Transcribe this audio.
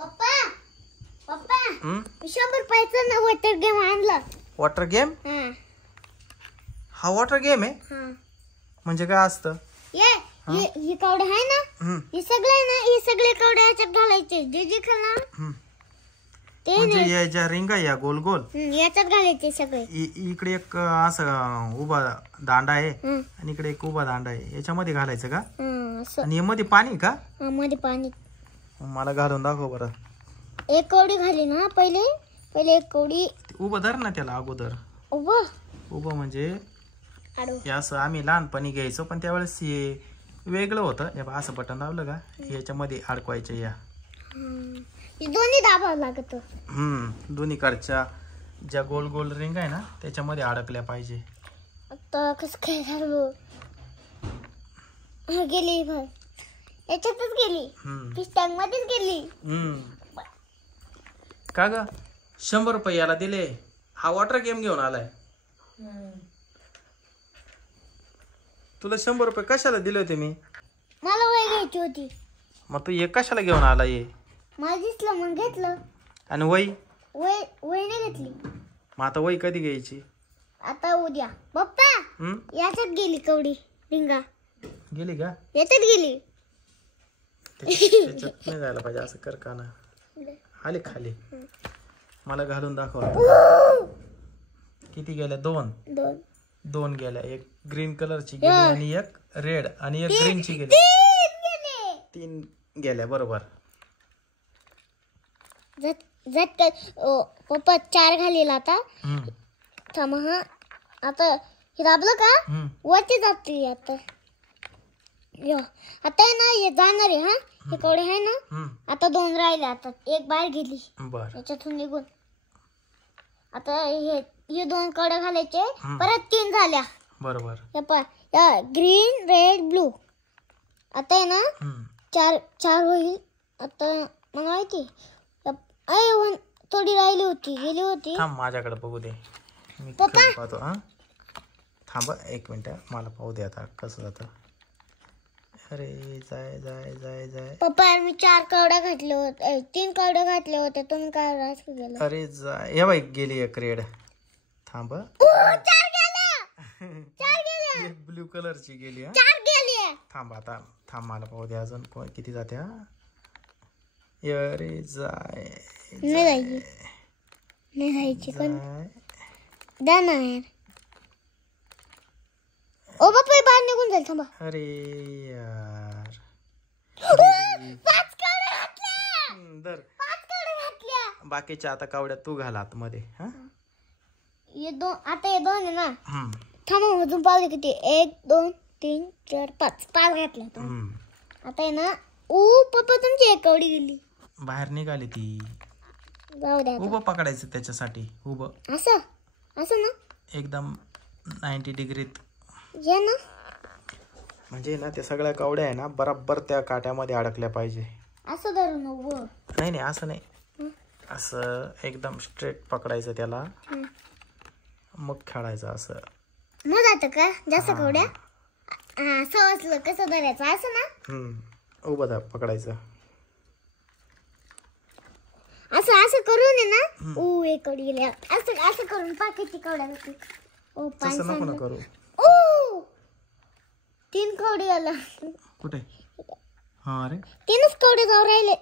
पप्पा पप्पा 100 रुपयाचा ना वॉटर गेम आणला. Water game? हा वॉटर गेम आहे? म्हणजे काय असतं? हे कवडे आहे ना, हे सगळे कवडे याच्यात घालायचे. जे जे खाणार ते म्हणजे या ज्या रिंगा या गोल गोल याच्यात घालायचे सगळे. इकडे एक असं उभा दांडा आहे आणि इकडे एक उभा दांडा आहे, याच्यामध्ये घालायचं का? आणि यामध्ये पाणी का? मध्ये पाणी. मला घालून दाखव बरं. एक कवडी घाली ना, पहिले एक कवडी उभं धर ना त्याला अगोदर. उभं म्हणजे असं आम्ही लहानपणी घ्यायचो, पण त्यावेळेस हे वेगळं होतं. हे असं बटन दाबलं का याच्यामध्ये अडकवायचं. या दोन्ही दाबावं लागत. दोन्ही कडच्या ज्या गोल गोल रिंग आहे ना त्याच्यामध्ये अडकल्या पाहिजे. आता कसं काय घालू? गेली याच्यातच गेली, फिश टँक मध्येच गेली. का ग 100 रुपये याला दिले? हा वॉटर गेम घेऊन आलाय. तुला 100 रुपये कशाला दिले होते मी? मला वही घ्यायची होती. मग तू हे कशाला घेऊन आला? ये मला दिसलं मग घेतलं. आणि वही नाही घेतली. मग आता वही कधी घ्यायची? आता उद्या. पप्पा याच्यात गेली कवडी रिंगा. गेली का? याच्यात गेली. त्याच्यात नाही जायला पाहिजे. असं कर का ना. आले खाली. मला घालून दाखव. किती गेल्या? दोन गेल्या. एक ग्रीन कलरची गेली आणि एक रेड आणि एक ग्रीनची गेली. 3 गेल्या बरोबर. पप्पा 4 घालेला आता. आता हे दाबलं का वरती जाते. आता आहे ना हे जाणार आहे. हे कवडे आहे ना, आता 2 राहिले. आता एक बाहेर गेली याच्यातून निघून. आता हे 2 कवडे घालायचे. परत 3 झाल्या बरोबर. Green red blue. आता आहे ना 4 होईल. आता मला माहिती थोडी राहिली होती, गेली होती. माझ्याकडे बघू दे. मी पाहतो. थांब 1 मिनिट, मला पाहू दे आता कसं जातं. अरे जाय जाय जाय जाय. पप्पा मी 4 कवड्या घातले होते, 3 कवड्या घातले होते. तुम्ही काय रास गेले? अरे जाय. या बाई गेली एक रेड. थांब. 4 गेल्या. एक ब्लू कलरची गेली. 4 गेली. थांब आता. मला पाहू दे अजून किती जाते. अरे जाय. नाही जायची पण द्या ना यार. ओ बापा बाहेर निघून जाईल. थांबा. अरे यार 5 कवड्या घातल्या. 5 कवड्या घातल्या. बाकीच्या आता कावड्या तू घाल आतमध्ये. आता हे 2 आहे ना. थांबा अजून पाहू दे किती. 1 2 3 4 5 घातल्या. आता आहे ना. पप्पा तुमची एक कवडी गेली. बाहेर निघाली ती. जाऊ द्या. उभं पकडायचं त्याच्यासाठी. उभं असं ना एकदम 90 डिग्रीत. या ना. म्हणजे ना त्या सगळ्या कवड्या आहे ना बरोबर त्या काट्यामध्ये अडकल्या पाहिजे. असं धरून उभं. नाही असं नाही. असं एकदम स्ट्रेट पकडायचं त्याला. मग खेळायचं असं. मग जातं का जास्त कवड्या? समजलं कसं धरायचं. असं ना. उभं पकडायचं. असं करून आहे ना. एक कवडी गेली. असं करून पाकीची कवड्या होती. तसं नको ना करू. 3 कवडी आला. कुठे? अरे 3च कवडे जाऊ राहिले.